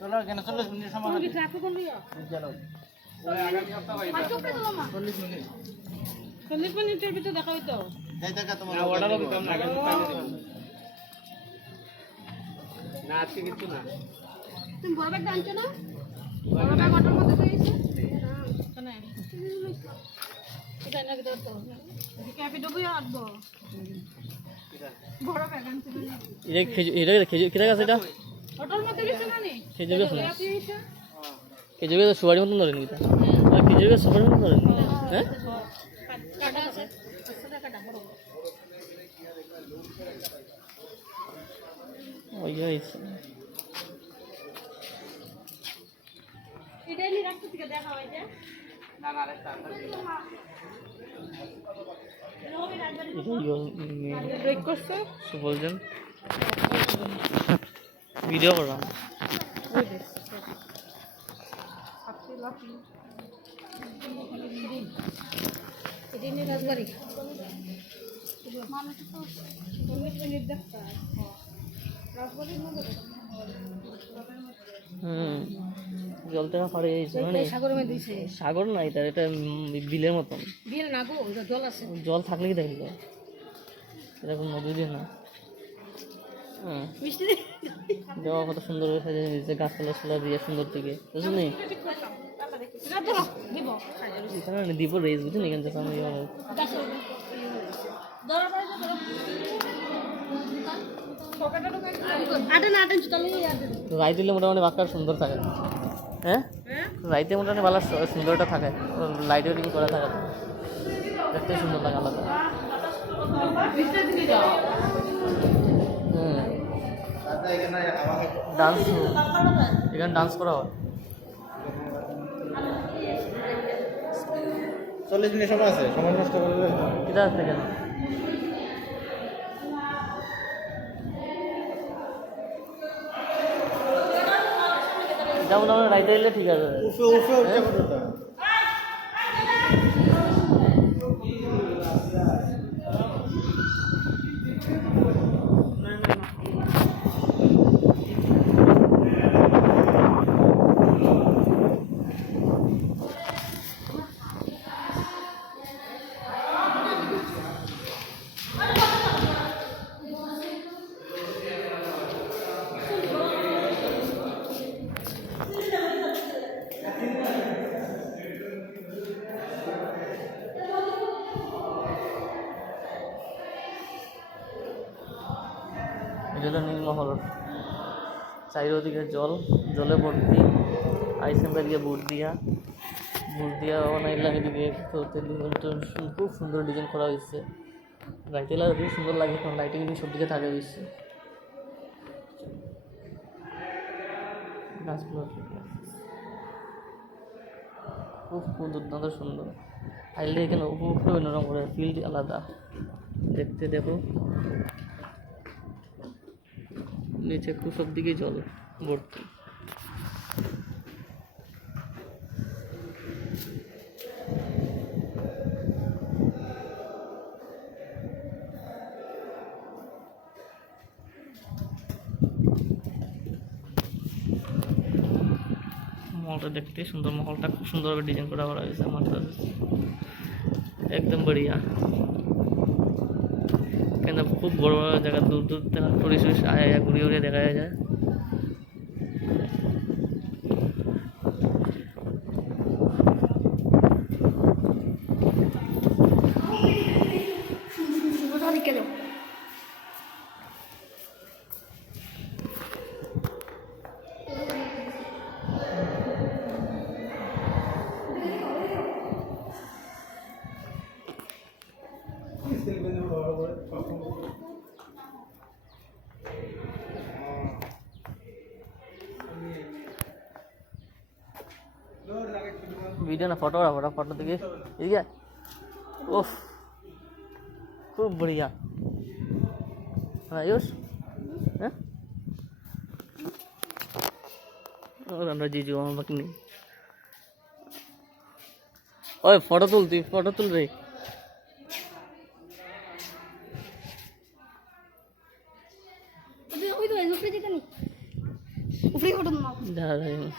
চলো কেন 40 মিনিট সময় আছে ট্রাফিক কোন লিয়া চলো ওই আগামী সপ্তাহ আইবা 40 মিনিট 40 মিনিটের ভিতর দেখা হইতো যাই দেখা তোমার অর্ডারও দিতাম না আগে না আজকে কিছু না তুমি বড় ব্যাগ আনছো না বড় ব্যাগ অর্ডার মধ্যে দিয়েছে না এটা না কি তো ক্যাফে ডুবই আসবো বড় ব্যাগ আনছো এটা খেজুর কিরা আছে এটা অর্ডার মধ্যে দিয়েছে না নি খেজুর আছে খেজুর তো সুপারি মতন ধরে নিতা আর খেজুর সুপারি মতন ধরে হ্যাঁ কাটা আছে কাটা বড় ওই গাইস এটা নি রাখতে থেকে দেখা হয় যে না না আরেকটা ব্রেক করছো সো বলছেন ভিডিও করলাম এটা নি রাজবাড়ি মানুষ তো মিনিট দেখতা রাজবাড়ির মধ্যে জল থেকে পাড়ে মানে সাগরের মধ্যে দিছে সাগর না এটা বিলের মতন বিল না গো জল আছে জল থাকলে কি দেখলো এরকম নদী দিয়ে না মিষ্টি দেওয়া কত সুন্দর হয়ে সাজিয়ে দিয়েছে গাছপালা দিয়ে সুন্দর দিকে বুঝলি নি এখানে দিব রেস বুঝলি এখান থেকে আমি রাইতে মোটামুটি বাক্কার সুন্দর থাকে হ্যাঁ রাইতে মোটামুটি ভালো সুন্দরটা থাকে লাইট ওয়েটিং করা থাকে দেখতে সুন্দর লাগে আলাদা ডান্স এখানে ডান্স করা হয় 40 মিনিট সময় আছে সময় নষ্ট করলে কিটা আছে কেন যেমন আমরা রাইতে এলে ঠিক আছে এটা নীলমহল চারিদিকে জলে ভর্তি আইসেম্বার গিয়ে বুট দিয়া বানাইলাম এদিকে খুব সুন্দর ডিজাইন করা হয়েছে রাইতে খুব সুন্দর লাগে কারণ লাইটিং সব দিকে থাকে বেশি গাছগুলো খুব দুর্দান্ত সুন্দর আইলে এখানে উপভোগটা অন্যরকম করে ফিল্ড আলাদা দেখতে দেখো নিচে খুব সব দিকেই জল ভর্তি মহলটা দেখতে সুন্দর মহলটা খুব সুন্দরভাবে ডিজাইন করা হয়েছে মাত্রা একদম বড়িয়া কেন খুব বড় বড় জায়গা দূর থেকে টুরিস্ট আয়া ঘুরিয়ে দেখা যায় वीडियो ना फोटो देखिए ठीक है ओफ खूब बढ़िया आयुष हैं और अंदर जीजू हम बाकी नहीं ओए फोटो तुल रही ऊपर দেখা যায় না।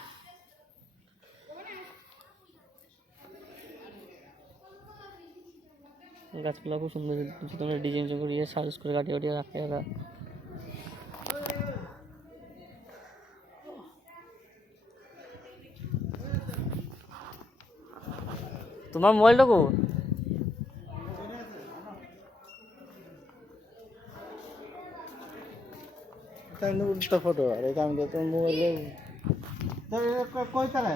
গাছগুলো খুব সুন্দর, তোমরা ডিজাইন করিয়ে সার্চ করে কাটিয়ে কাটিয়ে রাখে এরা। তোমার মোবাইলটা কো? উল্টা ফটো আর এটা আমি তো মোবাইলে কই তালে